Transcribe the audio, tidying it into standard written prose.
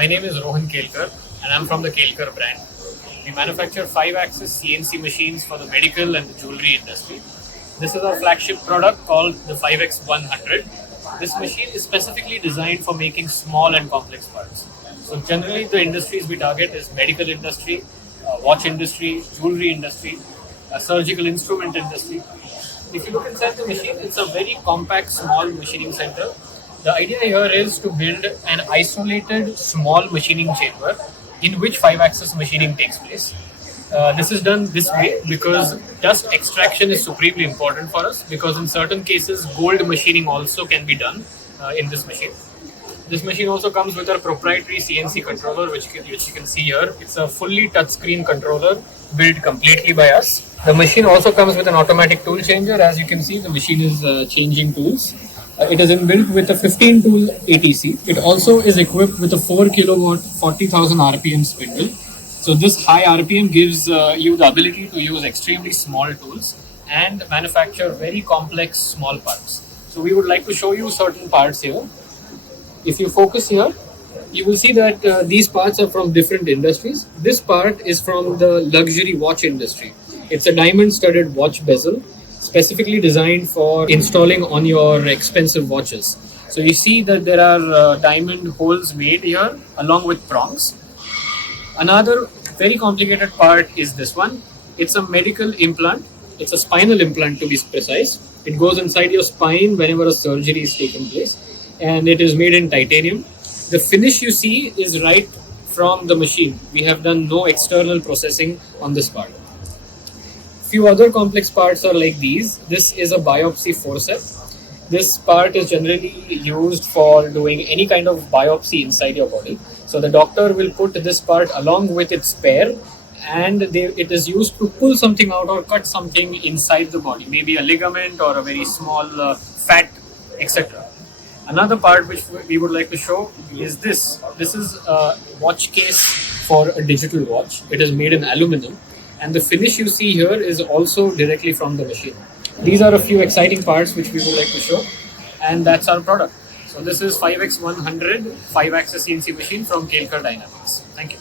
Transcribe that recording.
My name is Rohan KELKAR and I'm from the KELKAR brand. We manufacture 5-axis CNC machines for the medical and the jewelry industry. This is our flagship product called the 5X-100. This machine is specifically designed for making small and complex parts. So generally the industries we target is medical industry, watch industry, jewelry industry, surgical instrument industry. If you look inside the machine, it's a very compact, small machining center. The idea here is to build an isolated, small machining chamber in which 5-axis machining takes place. This is done this way because dust extraction is supremely important for us, because in certain cases, gold machining also can be done in this machine. This machine also comes with our proprietary CNC controller, which you can see here. It's a fully touchscreen controller built completely by us. The machine also comes with an automatic tool changer. As you can see, the machine is changing tools. It is inbuilt with a 15 tool ATC. It also is equipped with a 4 kilowatt 40,000 RPM spindle. So this high RPM gives you the ability to use extremely small tools and manufacture very complex small parts. So we would like to show you certain parts here. If you focus here, you will see that these parts are from different industries. This part is from the luxury watch industry. It's a diamond studded watch bezel, specifically designed for installing on your expensive watches. So you see that there are diamond holes made here along with prongs. Another very complicated part is this one. It's a medical implant. It's a spinal implant, to be precise. It goes inside your spine whenever a surgery is taken place, and it is made in titanium. The finish you see is right from the machine. We have done no external processing on this part. Few other complex parts are like these. This is a biopsy forceps. This part is generally used for doing any kind of biopsy inside your body. So the doctor will put this part along with its pair, and it is used to pull something out or cut something inside the body, maybe a ligament or a very small fat, etc. Another part which we would like to show is this. This is a watch case for a digital watch. It is made in aluminum, and the finish you see here is also directly from the machine. These are a few exciting parts which we would like to show, and that's our product. So this is 5X-100 5-axis CNC machine from KELKAR Dynamics. Thank you.